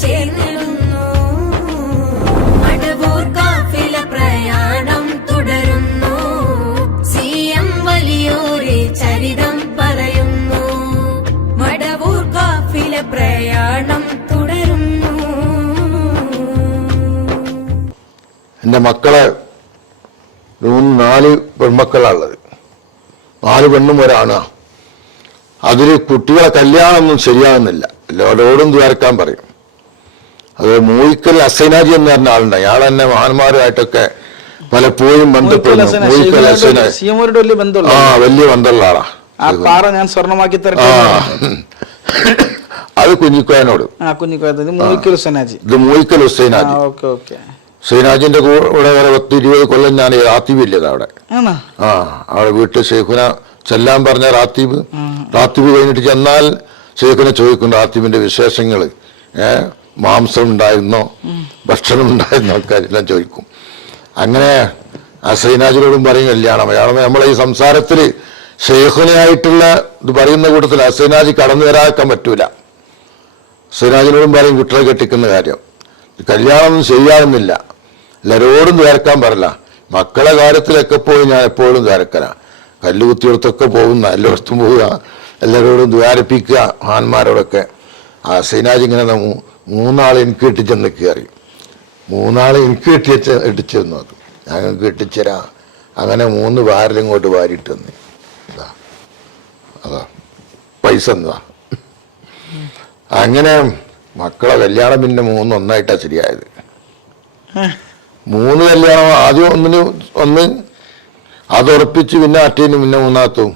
എന്റെ അടവൂർ കാഫില പ്രയാണം തുടരുന്നു. ചരിതം പറയുന്നു. മടവൂർ കാഫില പ്രയാണം തുടരുന്നു. മക്കളെ മൂന്ന് നാല് പെൺമക്കളാണുള്ളത്. നാല് പെണ്ണും ഒരാണാ. അതിൽ കുട്ടികളെ കല്യാണമൊന്നും ശരിയാകുന്നില്ല എല്ലാവരോടും ചേർക്കാൻ പറയും. അത് മൂയിക്കൽ അസൈനാജി എന്ന് പറഞ്ഞ ആളുണ്ട്. അയാൾ തന്നെ മഹാന്മാരുമായിട്ടൊക്കെ പലപ്പോഴും ബന്ധപ്പെടുന്നു. മൂയിക്കൽ അസൈനാജി. ആ വലിയ ബന്ധമുള്ള ആളാ. ആ പാറ ഞാൻ സ്വർണമാക്കി തരട്ടെ അത് കുഞ്ഞിക്കോയനോട്. ഇത് മൂയിക്കൽ ഹുസൈനാജി ഹുസൈനാജിന്റെ കൂടെ വരെ പത്ത് ഇരുപത് കൊല്ലം ഞാൻ റാത്തീബ് ഇല്ലത് അവിടെ? ആ അവിടെ വീട്ടിൽ ഷെയ്ഖുന ചെല്ലാൻ പറഞ്ഞ റാത്തീബ്. റാത്തീബ് കഴിഞ്ഞിട്ട് ചെന്നാൽ ഷെയ്ഖുനെ ചോദിക്കും റാത്തീബിന്റെ വിശേഷങ്ങൾ ഏ? മാംസം ഉണ്ടായിരുന്നോ ഭക്ഷണം ഉണ്ടായിരുന്നോ ഒക്കെ എല്ലാം ചോദിക്കും. അങ്ങനെ ആ സൈനാജിനോടും പറയും കല്യാണം. കാരണം നമ്മളെ ഈ സംസാരത്തിൽ ഷെയ്ഖുനായിട്ടുള്ള ഇത് പറയുന്ന കൂട്ടത്തിൽ അസൈനാജി കടന്നു വരാക്കാൻ പറ്റൂല. സൈനാജിനോടും പറയും കുട്ടികളെ കെട്ടിക്കുന്ന കാര്യം. കല്യാണം ചെയ്യാമെന്നില്ല എല്ലാവരോടും തേർക്കാൻ പറയില്ല. മക്കളെ കാര്യത്തിലൊക്കെ പോയി ഞാൻ എപ്പോഴും തേർക്കല കല്ലുകുത്തിയെടുത്തൊക്കെ പോകുന്ന എല്ലായിടത്തും പോവുക എല്ലാവരോടും ദ്വാരിപ്പിക്കുക മഹാന്മാരോടൊക്കെ ആ സൈനാജ് ഇങ്ങനെ ന- മൂ- മൂന്നാൾ എനിക്ക് കെട്ടിച്ചെന്ന് കയറി മൂന്നാൾ എനിക്ക് കെട്ടിച്ച ഇട്ടിച്ചെന്നു അത് ഞങ്ങൾക്ക് കെട്ടിച്ചരാ. അങ്ങനെ മൂന്ന് വാരിലും ഇങ്ങോട്ട് വാരിട്ട് തന്നെ അതാ. അതാ പൈസ എന്നതാ അങ്ങനെ മക്കളെ കല്യാണം പിന്നെ മൂന്നൊന്നായിട്ടാണ് ശരിയായത്. മൂന്ന് കല്യാണം ആദ്യം ഒന്നിന് ഒന്ന് അത് ഉറപ്പിച്ച് പിന്നെ അറ്റേനും പിന്നെ മൂന്നാത്തും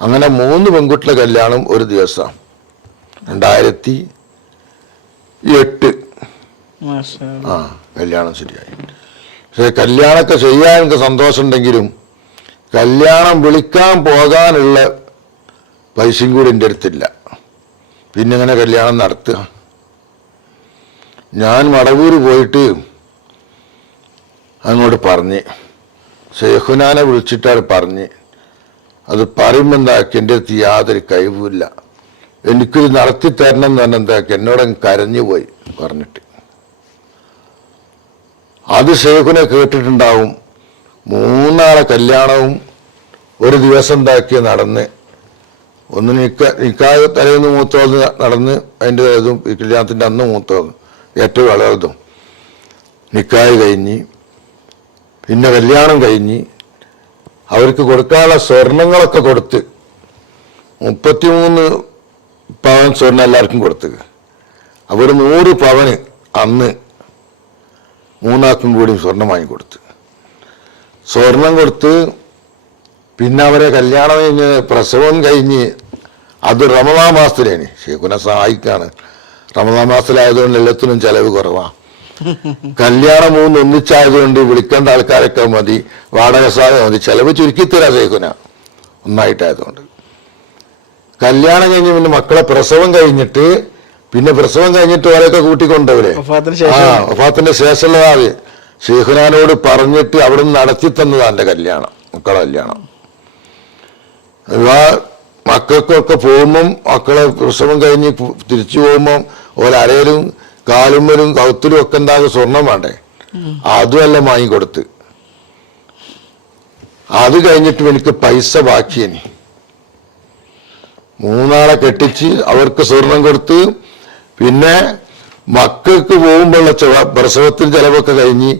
അങ്ങനെ മൂന്ന് പെൺകുട്ടിയുടെ കല്യാണം ഒരു ദിവസം. രണ്ടായിരത്തി എട്ട്. ആ കല്യാണം ശരിയായി. പക്ഷെ കല്യാണമൊക്കെ ചെയ്യാൻ എനിക്ക് സന്തോഷമുണ്ടെങ്കിലും കല്യാണം വിളിക്കാൻ പോകാനുള്ള പൈസയും കൂടി എന്റെ അടുത്തില്ല. പിന്നെ ഇങ്ങനെ കല്യാണം നടത്തുക? ഞാൻ മടവൂര് പോയിട്ട് അങ്ങോട്ട് പറഞ്ഞ് ഷെയ്ഖുനാനെ വിളിച്ചിട്ടാണ് പറഞ്ഞ്. അത് പറയുമ്പോൾ എന്താക്കി എന്റെ അടുത്ത് യാതൊരു കഴിവുമില്ല. എനിക്കിത് നടത്തി തരണം എന്ന് പറഞ്ഞാൽ എന്താക്കി എന്നോട് കരഞ്ഞു പോയി പറഞ്ഞിട്ട്. അത് ഷെയ്ഖുനെ കേട്ടിട്ടുണ്ടാവും. മൂന്നാളെ കല്യാണവും ഒരു ദിവസം ഉണ്ടാക്കി നടന്ന് ഒന്ന് നിക്ക നിക്കായ തലേന്ന് മൂത്തോന്ന് നടന്ന് അതിന്റെ ഇതും കല്യാണത്തിന്റെ അന്ന് മൂത്തോന്ന് ഏറ്റവും വളർതും നിക്കായ് കഴിഞ്ഞ് പിന്നെ കല്യാണം കഴിഞ്ഞ് അവർക്ക് കൊടുക്കാനുള്ള സ്വർണങ്ങളൊക്കെ കൊടുത്ത് മുപ്പത്തിമൂന്ന് പവൻ സ്വർണ എല്ലാവർക്കും കൊടുത്ത്. അവർ നൂറ് പവന് അന്ന് മൂന്നാൾക്കും കൂടി സ്വർണം വാങ്ങിക്കൊടുത്ത് സ്വർണം കൊടുത്ത് പിന്നെ അവരെ കല്യാണം കഴിഞ്ഞ് പ്രസവം കഴിഞ്ഞ് അത് റമദാ മാസത്തിലാണ്. ശേഖുന സഹായിക്കാണ്. റമദാ മാസത്തിലായതുകൊണ്ട് എല്ലാത്തിനും ചെലവ് കുറവാണ് കല്യാണം മൂന്ന് ഒന്നിച്ചായതുകൊണ്ട് വിളിക്കേണ്ട ആൾക്കാരൊക്കെ മതി. വാടക സാധനം മതി. ചെലവ് ചുരുക്കിത്തരാ ശേഖുന. ഒന്നായിട്ടായതുകൊണ്ട്. കല്യാണം കഴിഞ്ഞ് പിന്നെ മക്കളെ പ്രസവം കഴിഞ്ഞിട്ട് പിന്നെ പ്രസവം കഴിഞ്ഞിട്ട് അവരൊക്കെ കൂട്ടിക്കൊണ്ടവരെ. ആ വഫാത്തിന്റെ ശേഷമുള്ളതാണ് ഷെയ്ഖുനാനോട് പറഞ്ഞിട്ട് അവിടെ നിന്ന് നടത്തി തന്നതാണ് എന്റെ കല്യാണം മക്കളെ കല്യാണം. ആ മക്കൾക്കൊക്കെ പോകുമ്പം മക്കളെ പ്രസവം കഴിഞ്ഞ് തിരിച്ചു പോകുമ്പം ഒരരയിലും കാലുമ്മലും കൗത്തിലും ഒക്കെ എന്താകും സ്വർണം വേണ്ടേ? അതുമെല്ലാം വാങ്ങിക്കൊടുത്ത്. അത് കഴിഞ്ഞിട്ടും എനിക്ക് പൈസ ബാക്കിയനി. മൂന്നാളെ കെട്ടിച്ച് അവർക്ക് സ്വർണം കൊടുത്ത് പിന്നെ മക്കൾക്ക് പോകുമ്പോഴുള്ള പ്രസവത്തിന് ചെലവൊക്കെ കഴിഞ്ഞ്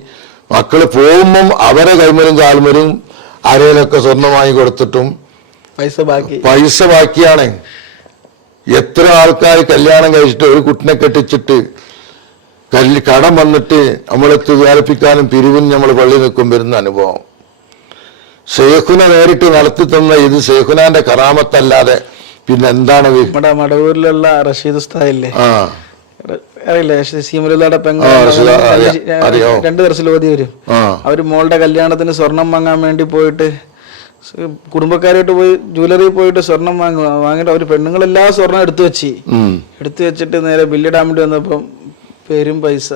മക്കൾ പോകുമ്പം അവരെ കൈമലും കാൽമലും അരയിലൊക്കെ സ്വർണം വാങ്ങി കൊടുത്തിട്ടും പൈസ ബാക്കി. പൈസ ബാക്കിയാണ്. എത്ര ആൾക്കാർ കല്യാണം കഴിച്ചിട്ട് ഒരു കുട്ടിനെ കെട്ടിച്ചിട്ട് കല്ല് കടം വന്നിട്ട് നമ്മളെ തുകാരിപ്പിക്കാനും പിരിവിനും നമ്മൾ പള്ളി നിൽക്കും വരുന്ന അനുഭവം. ഷേഖുന നേരിട്ട് നടത്തി തന്ന ഇത് ഷെയ്ഖുനാന്റെ കറാമത്തല്ലാതെ പിന്നെ എന്താണത് നമ്മുടെ മടവൂരിലുള്ള റഷീദ് ഉസ്താദില്ലേ? അറിയില്ല? സീമലുള്ളയുടെ പെങ്ങ രണ്ടു ദർശനം ഓതി വരും. അവർ മോളുടെ കല്യാണത്തിന് സ്വർണം വാങ്ങാൻ വേണ്ടി പോയിട്ട് കുടുംബക്കാരായിട്ട് പോയി ജ്വല്ലറി പോയിട്ട് സ്വർണം വാങ്ങുക വാങ്ങിയിട്ട് അവർ പെണ്ണുങ്ങളെല്ലാം സ്വർണം എടുത്തു വെച്ച്. എടുത്തു വെച്ചിട്ട് നേരെ ബില്ലിടാൻ വേണ്ടി വന്നപ്പം പേരും പൈസ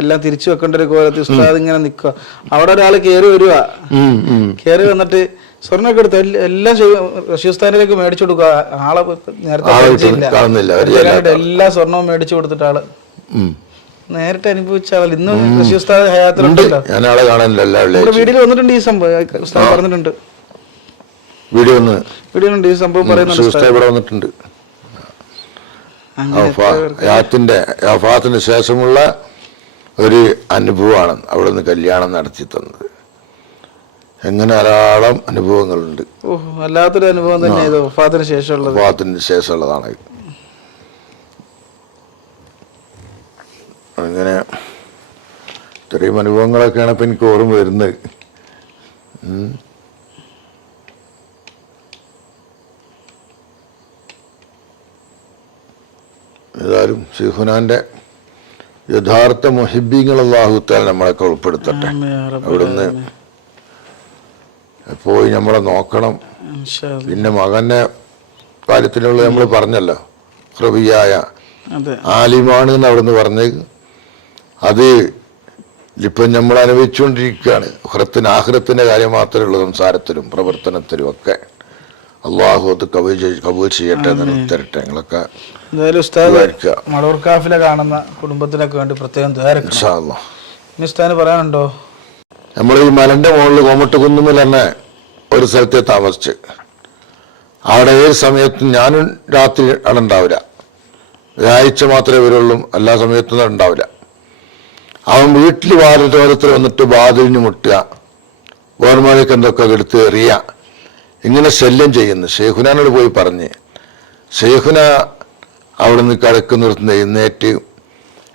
എല്ലാം തിരിച്ചു വെക്കേണ്ട ഒരു കോലത്തിൽ ഉസ്താദ് ഇങ്ങനെ നിക്കുക അവിടെ ഒരാൾ കയറി വരുവാ. കയറി വന്നിട്ട് സ്വർണമൊക്കെ എടുത്ത് എല്ല- റഷ്യസ്ഥാനിലേക്ക് മേടിച്ചു കൊടുക്കുക. ആളെ നേരത്തെ എല്ലാ സ്വർണവും മേടിച്ചു കൊടുത്തിട്ട് ആൾ. നേരിട്ട് അനുഭവിച്ച ആൾ ഇന്ന് റഷ്യസ്ഥാന ഉണ്ട്. ഹയാത്തിലുണ്ടല്ലോ വീഡിയോയിൽ വന്നിട്ടുണ്ട് ഈ സംഭവം. പറഞ്ഞിട്ടുണ്ട്. വീഡിയോ ഒന്ന് ഈ സംഭവം പറയുന്നുണ്ട് യാത്തിന്റെ യാഫാത്തിന് ശേഷമുള്ള ഒരു അനുഭവമാണ് അവിടെ നിന്ന് കല്യാണം നടത്തി തന്നത്. എങ്ങനെ ധാരാളം അനുഭവങ്ങളുണ്ട്. വല്ലാത്തൊരു അനുഭവം തന്നെ ഇത് വഫാത്തിന് ശേഷമുള്ളത്. വഫാത്തിന് ശേഷമുള്ളതാണ് ഇത്. അങ്ങനെ ഇത്രയും അനുഭവങ്ങളൊക്കെയാണ് ഇപ്പം എനിക്ക് ഓർമ്മ വരുന്നത്. ഏതായാലും ഷെയ്ഖുനാന്റെ യഥാർത്ഥ മൊഹിബിങ്ങൾ അള്ളാഹുത്താൽ നമ്മളൊക്കെ ഉൾപ്പെടുത്തട്ടെ. അവിടുന്ന് എപ്പോഴും നമ്മളെ നോക്കണം. പിന്നെ മകന്റെ കാര്യത്തിലുള്ള നമ്മൾ പറഞ്ഞല്ലോ. ഹൃബിയായ ആലിമാണ് എന്ന് അവിടുന്ന് പറഞ്ഞ് അത് ഇപ്പം നമ്മൾ അനുഭവിച്ചുകൊണ്ടിരിക്കുകയാണ് ഹൃത്തിന് ആഹൃത്തിന്റെ കാര്യം മാത്രമേ ഉള്ളൂ സംസാരത്തിലും പ്രവർത്തനത്തിലും ഒക്കെ. അള്ളാഹു അത് കബൂൽ കബൂൽ ചെയ്യട്ടെ തരട്ടെ ഞങ്ങളൊക്കെ മടൂർ കാഫിലെ കാണുന്ന കുടുംബത്തിനൊക്കെ വേണ്ടി പ്രത്യേകം. ഇനി ഉസ്താദിന് പറയാനുണ്ടോ? നമ്മൾ ഈ മലന്റെ മുകളിൽ കോമട്ട് കുന്നുമിൽ തന്നെ ഒരു സ്ഥലത്തെ താമസിച്ച്. അവിടെ ഏത് സമയത്തും ഞാനും രാത്രി ആണ് ഉണ്ടാവില്ല വ്യാഴ്ച മാത്രമേ വരുള്ളൂ എല്ലാ സമയത്തും ഉണ്ടാവില്ല. അവൻ വീട്ടിൽ വാതിൽ ഓരോരുത്തർ വന്നിട്ട് വാതിലിന് മുട്ടുക ഓർമ്മയിലേക്ക് എന്തൊക്കെ എടുത്ത് എറിയ ഇങ്ങനെ ശല്യം ചെയ്യുന്നു. ഷെയ്ഖുനാനോട് പോയി പറഞ്ഞ് ഷെയ്ഖുന അവിടുന്ന് കിടക്കുന്നിടത്ത് എഴുന്നേറ്റ്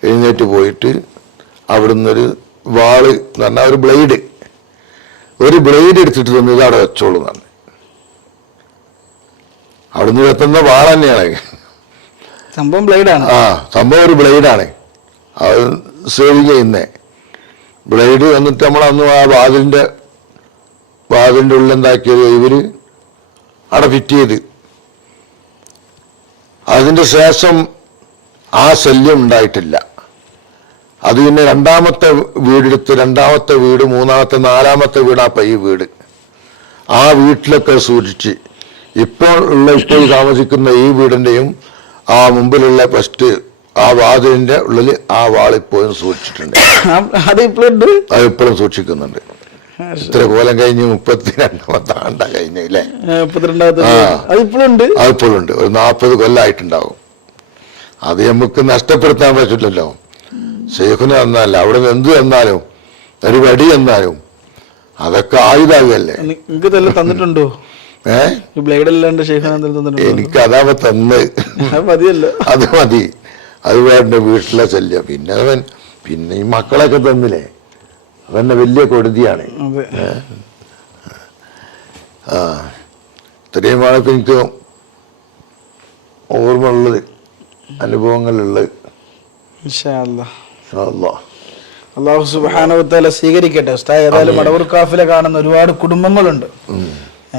എഴുന്നേറ്റ് പോയിട്ട് അവിടുന്ന് ഒരു വാൾ എന്ന് പറഞ്ഞാൽ ഒരു ബ്ലേഡ്. ഒരു ബ്ലേഡ് എടുത്തിട്ട് തന്നെ ഇത് അവിടെ വെച്ചോളൂ എന്നാണ് അവിടുന്ന് എത്തുന്ന വാൾ തന്നെയാണ്. സംഭവം ബ്ലേഡാണ്. ആ സംഭവം ഒരു ബ്ലേഡാണ്. അത് സേവ് ചെയ്യുന്നേ. ബ്ലേഡ് വന്നിട്ട് നമ്മൾ അന്ന് ആ വാതിലിന്റെ വാതിലിന്റെ ഉള്ളിൽ എന്താക്കിയത്? ഇവർ അവിടെ ഫിറ്റ് ചെയ്ത്. അതിന്റെ ശേഷം ആ ശല്യം ഉണ്ടായിട്ടില്ല. അത് പിന്നെ രണ്ടാമത്തെ വീടെടുത്ത് രണ്ടാമത്തെ വീട് മൂന്നാമത്തെ നാലാമത്തെ വീടാ പയ്യ വീട്. ആ വീട്ടിലൊക്കെ സൂക്ഷിച്ച് ഇപ്പോൾ ഉള്ള ഇപ്പോൾ താമസിക്കുന്ന ഈ വീടിന്റെയും ആ മുമ്പിലുള്ള ഫസ്റ്റ് ആ വാതിലിന്റെ ഉള്ളിൽ ആ വാളിപ്പോഴും സൂക്ഷിച്ചിട്ടുണ്ട്. അത് ഇപ്പോഴും സൂക്ഷിക്കുന്നുണ്ട്. ഇത്ര കോലം കഴിഞ്ഞ് മുപ്പത്തിരണ്ടാമത്തെ ആണ്ടാ കഴിഞ്ഞു അല്ലേ അതിപ്പോഴുണ്ട് ആ. ഒരു നാൽപ്പത് കൊല്ലമായിട്ടുണ്ടാവും അത് നമുക്ക് നഷ്ടപ്പെടുത്താൻ പറ്റില്ലല്ലോ. ഷെയ്ഖിന് എന്നല്ല അവിടെ നിന്ന് എന്ത് തന്നാലും? ഒരു വടി എന്നാലും അതൊക്കെ ആയുധാകല്ലേ നിങ്ങൾക്ക് ഇതെല്ലാം തന്നിട്ടുണ്ടോ? എനിക്ക് അതാവ തന്ന്. അത് മതിയല്ലോ. അത് മതി. അത് വേണ്ട വീട്ടിലെ ശല്യം. പിന്നെ അവൻ പിന്നെ ഈ മക്കളൊക്കെ തന്നില്ലേ? അവന്റെ വലിയ കൊടുതിയാണ്. അതെ. ആ. ഇത്രയുമാണ് ഇപ്പം എനിക്ക് ഓർമ്മ ഉള്ളത് അനുഭവങ്ങളുള്ളത് ഇൻഷാ അല്ലാ ഇൻഷാ അല്ലാ. അള്ളാഹു സുബാന സ്വീകരിക്കട്ടെ. ഉസ്താദ് ഏതായാലും മടവൂർ കാഫിലെ കാണുന്ന ഒരുപാട് കുടുംബങ്ങളുണ്ട്.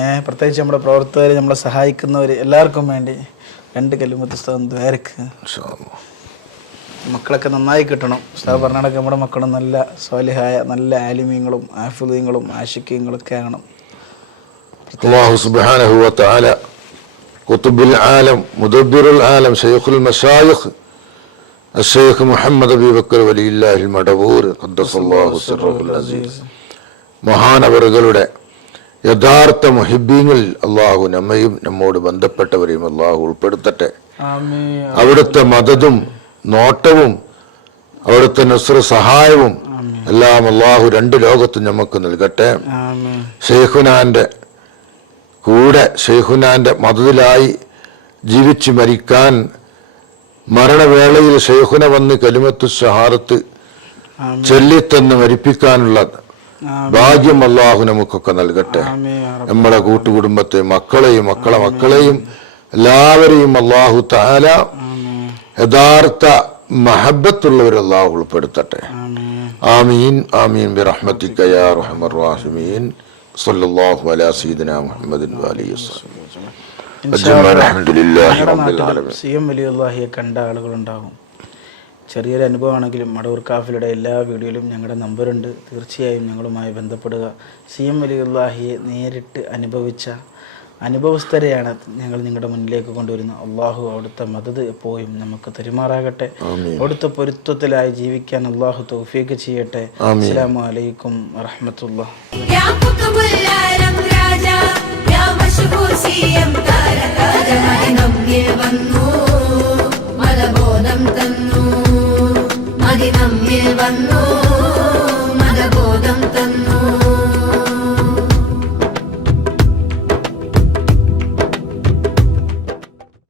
ഏഹ് പ്രത്യേകിച്ച് നമ്മുടെ പ്രവർത്തകർ നമ്മളെ സഹായിക്കുന്നവർ എല്ലാവർക്കും വേണ്ടി രണ്ട് കല്ലുമത്ത് ഉസ്താദ് ദ്വാരക്ക്. മക്കളൊക്കെ നന്നായി കിട്ടണം. ഉസ്താദ് പറഞ്ഞാലൊക്കെ നമ്മുടെ മക്കൾ നല്ല സ്വാലിഹായ നല്ല ആലിമ്യങ്ങളും ആഫുലിയങ്ങളും ആശിക്യങ്ങളും ഒക്കെ ആകണം അള്ളാഹു സുബാനഹുവ കുത്തുബുൽ ആലം മുദബിറുൽ ആലം ഷെയ്ഖുൽ മഷായിഖ് الشيخ محمد أبي بكر ولي الله المدبور قدس الله سره العزيز മഹാനവറുകളുടെ യഥാർത്ഥ മുഹിബീങ്ങളിൽ അള്ളാഹു നമ്മയും നമ്മോട് ബന്ധപ്പെട്ടവരെയും അള്ളാഹു ഉൾപ്പെടുത്തട്ടെ ആമീൻ അവിടുത്തെ മതതും നോട്ടവും അവിടുത്തെ നസ്ര സഹായവും എല്ലാം അള്ളാഹു രണ്ട് ലോകത്തും നമുക്ക് നൽകട്ടെ ആമീൻ ഷെയ്ഖുനാന്റെ കൂടെ ഷെയ്ഖുനാന്റെ മതത്തിലായി ജീവിച്ചു മരിക്കാൻ മരണവേളയിൽ ഷെയ്ഖുന വന്ന് കലിമത്തു സഹാറത്ത് ചൊല്ലിത്തന്ന് മരിപ്പിക്കാനുള്ള ഭാഗ്യം അള്ളാഹു നമുക്കൊക്കെ നൽകട്ടെ. നമ്മളെ കൂട്ടുകുടുംബത്തെ മക്കളെയും മക്കളെ മക്കളെയും എല്ലാവരെയും അള്ളാഹു താല യഥാർത്ഥ മഹബത്തുള്ളവർ അള്ളാഹു ഉൾപ്പെടുത്തട്ടെ. ആമീൻ. ആമീൻ. ബിറഹ്മത്തിക്കയാ റഹമർ റാഹിമീൻ. സല്ലല്ലാഹു അലാ സീദന മുഹമ്മദിൻ വാലിഹി വസല്ലം. ഞങ്ങളുടെ നാട്ടിലും കണ്ട ആളുകളുണ്ടാകും ചെറിയൊരു അനുഭവമാണെങ്കിലും മടവൂർ കാഫിലയുടെ എല്ലാ വീഡിയോയിലും ഞങ്ങളുടെ നമ്പറുണ്ട്. തീർച്ചയായും ഞങ്ങളുമായി ബന്ധപ്പെടുക. സി എം നേരിട്ട് അനുഭവിച്ച അനുഭവസ്ഥരെയാണ് ഞങ്ങൾ നിങ്ങളുടെ മുന്നിലേക്ക് കൊണ്ടുവരുന്നത്. അള്ളാഹു അവിടുത്തെ മദത് എപ്പോഴും നമുക്ക് തെരുമാറാകട്ടെ. അവിടുത്തെ പൊരുത്തത്തിലായി ജീവിക്കാൻ അള്ളാഹു തൗഫീക്ക് ചെയ്യട്ടെ. അസ്സാം വലൈക്കും വറഹമത്തുള്ള